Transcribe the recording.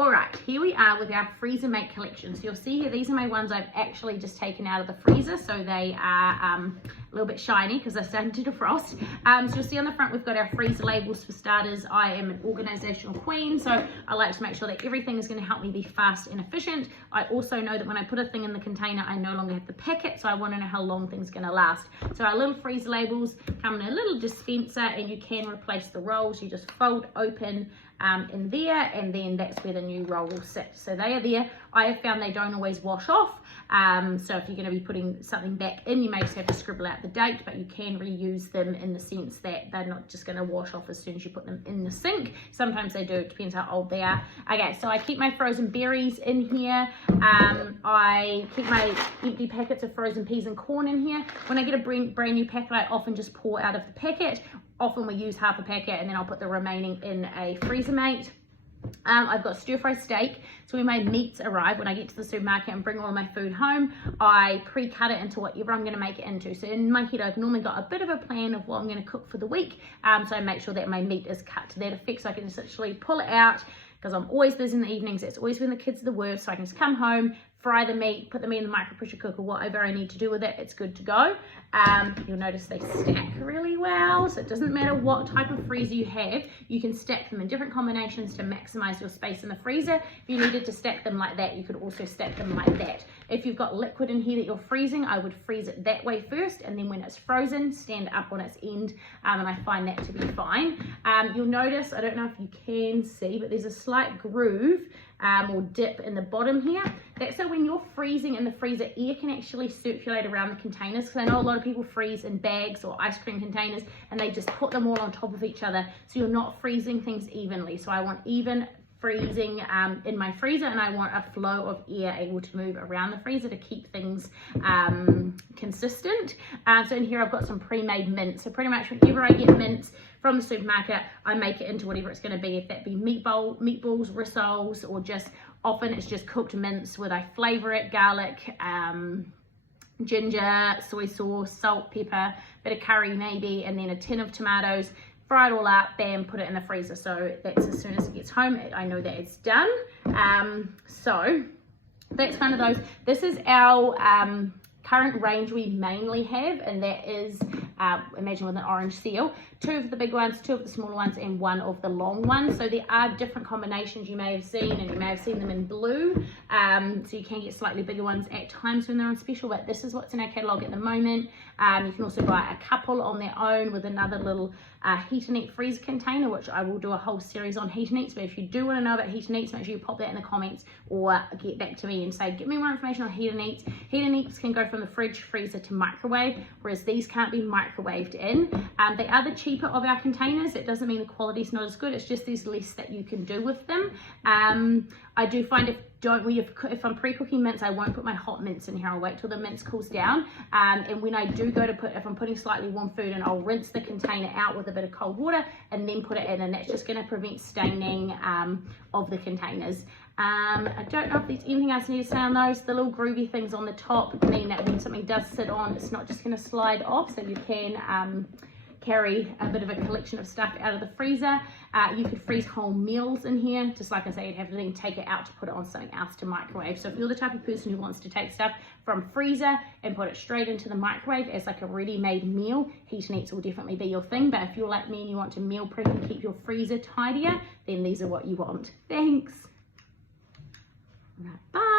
All right, here we are with our freezer mate collection. So you'll see here, these are my ones I've actually just taken out of the freezer. So they are a little bit shiny because they're starting to defrost. So you'll see on the front, we've got our freezer labels. For starters, I am an organizational queen. So I like to make sure that everything is going to help me be fast and efficient. I also know that when I put a thing in the container, I no longer have to pack it. So I want to know how long things are going to last. So our little freezer labels come in a little dispenser, and you can replace the rolls. You just fold open in there, and then that's where the new roll will sit. So they are there. I have found they don't always wash off. So if you're going to be putting something back in, you may just have to scribble out the date, but you can reuse them in the sense that they're not just going to wash off as soon as you put them in the sink. Sometimes they do, it depends how old they are. Okay, so I keep my frozen berries in here. I keep my empty packets of frozen peas and corn in here. When I get a brand new packet, I often just pour out of the packet. Often we use half a packet, and then I'll put the remaining in a freezer mate. I've got stir fry steak. So when my meats arrive, when I get to the supermarket and bring all my food home, I pre-cut it into whatever I'm going to make it into. So in my head, I've normally got a bit of a plan of what I'm going to cook for the week. So I make sure that my meat is cut to that effect, so I can just literally pull it out, because I'm always busy in the evenings. It's always when the kids are the worst. So I can just come home, fry the meat, put the meat in the micro pressure cooker, whatever I need to do with it, it's good to go. You'll notice they stack really well. So it doesn't matter what type of freezer you have, you can stack them in different combinations to maximize your space in the freezer. If you needed to stack them like that, you could also stack them like that. If you've got liquid in here that you're freezing, I would freeze it that way first, and then when it's frozen, stand up on its end, and I find that to be fine. You'll notice, I don't know if you can see, but there's a slight groove or dip in the bottom here. That's so when you're freezing in the freezer, air can actually circulate around the containers, because I know a lot of people freeze in bags or ice cream containers and they just put them all on top of each other, so you're not freezing things evenly. So I want even freezing in my freezer, and I want a flow of air able to move around the freezer to keep things consistent. So in here I've got some pre-made mince. So pretty much whenever I get mince from the supermarket, I make it into whatever it's going to be, if that be meatballs, rissoles, or just often it's just cooked mince where I flavor it, garlic, ginger, soy sauce, salt, pepper, bit of curry maybe, and then a tin of tomatoes. Fry it all up, bam, put it in the freezer. So that's as soon as it gets home, I know that it's done. So that's one of those. This is our current range we mainly have, and that is, imagine with an orange seal, 2 of the big ones, 2 of the smaller ones, and 1 of the long ones. So there are different combinations you may have seen, and you may have seen them in blue. So you can get slightly bigger ones at times when they're on special, but this is what's in our catalogue at the moment. You can also buy a couple on their own with another little Heat and Eat freezer container, which I will do a whole series on Heat and Eats. But if you do want to know about Heat and Eats, make sure you pop that in the comments, or get back to me and say, give me more information on Heat and Eats. Heat and Eats can go from the fridge, freezer to microwave, whereas these can't be microwaved in. They are the cheaper of our containers. It doesn't mean the quality is not as good, it's just there's less that you can do with them. I do find if I'm pre-cooking mince, I won't put my hot mince in here. I'll wait till the mince cools down. And when I do go to if I'm putting slightly warm food in, I'll rinse the container out with a bit of cold water and then put it in, and that's just going to prevent staining of the containers. I don't know if there's anything else I need to say on those. The little groovy things on the top mean that when something does sit on, it's not just going to slide off, so you can carry a bit of a collection of stuff out of the freezer. You could freeze whole meals in here. Just like I say, you'd have to then take it out to put it on something else to microwave. So if you're the type of person who wants to take stuff from freezer and put it straight into the microwave as like a ready-made meal, Heat and Eats will definitely be your thing. But if you're like me and you want to meal prep and keep your freezer tidier, then these are what you want. Thanks. Bye.